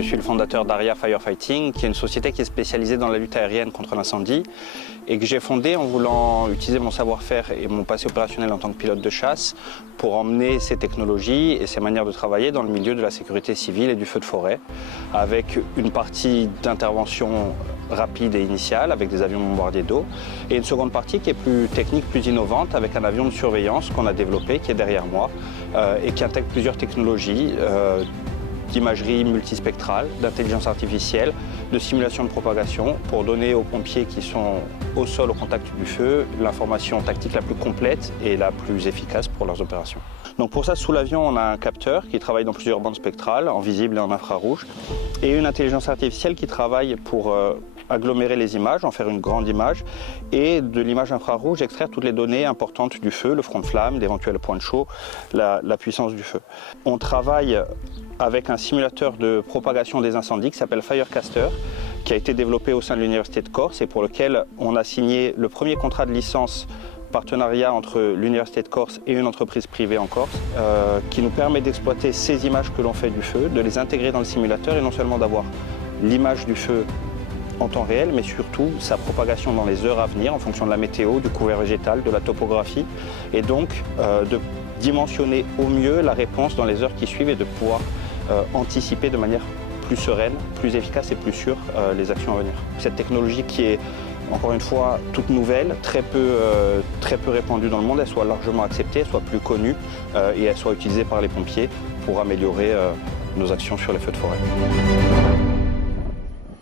Je suis le fondateur d'Aria Firefighting, qui est une société qui est spécialisée dans la lutte aérienne contre l'incendie et que j'ai fondée en voulant utiliser mon savoir-faire et mon passé opérationnel en tant que pilote de chasse pour emmener ces technologies et ces manières de travailler dans le milieu de la sécurité civile et du feu de forêt, avec une partie d'intervention rapide et initiale avec des avions bombardiers d'eau et une seconde partie qui est plus technique, plus innovante avec un avion de surveillance qu'on a développé, qui est derrière moi et qui intègre plusieurs technologies d'imagerie multispectrale, d'intelligence artificielle, de simulation de propagation pour donner aux pompiers qui sont au sol au contact du feu l'information tactique la plus complète et la plus efficace pour leurs opérations. Donc pour ça, sous l'avion, on a un capteur qui travaille dans plusieurs bandes spectrales, en visible et en infrarouge, et une intelligence artificielle qui travaille pour agglomérer les images, en faire une grande image, et de l'image infrarouge extraire toutes les données importantes du feu, le front de flamme, d'éventuels points de chaud, la puissance du feu. On travaille avec un simulateur de propagation des incendies qui s'appelle Firecaster, qui a été développé au sein de l'Université de Corse et pour lequel on a signé le premier contrat de licence partenariat entre l'Université de Corse et une entreprise privée en Corse, qui nous permet d'exploiter ces images que l'on fait du feu, de les intégrer dans le simulateur et non seulement d'avoir l'image du feu en temps réel, mais surtout sa propagation dans les heures à venir en fonction de la météo, du couvert végétal, de la topographie, et donc de dimensionner au mieux la réponse dans les heures qui suivent et de pouvoir anticiper de manière plus sereine, plus efficace et plus sûre les actions à venir. Cette technologie qui est, encore une fois, toute nouvelle, très peu répandue dans le monde, elle soit largement acceptée, elle soit plus connue et elle soit utilisée par les pompiers pour améliorer nos actions sur les feux de forêt.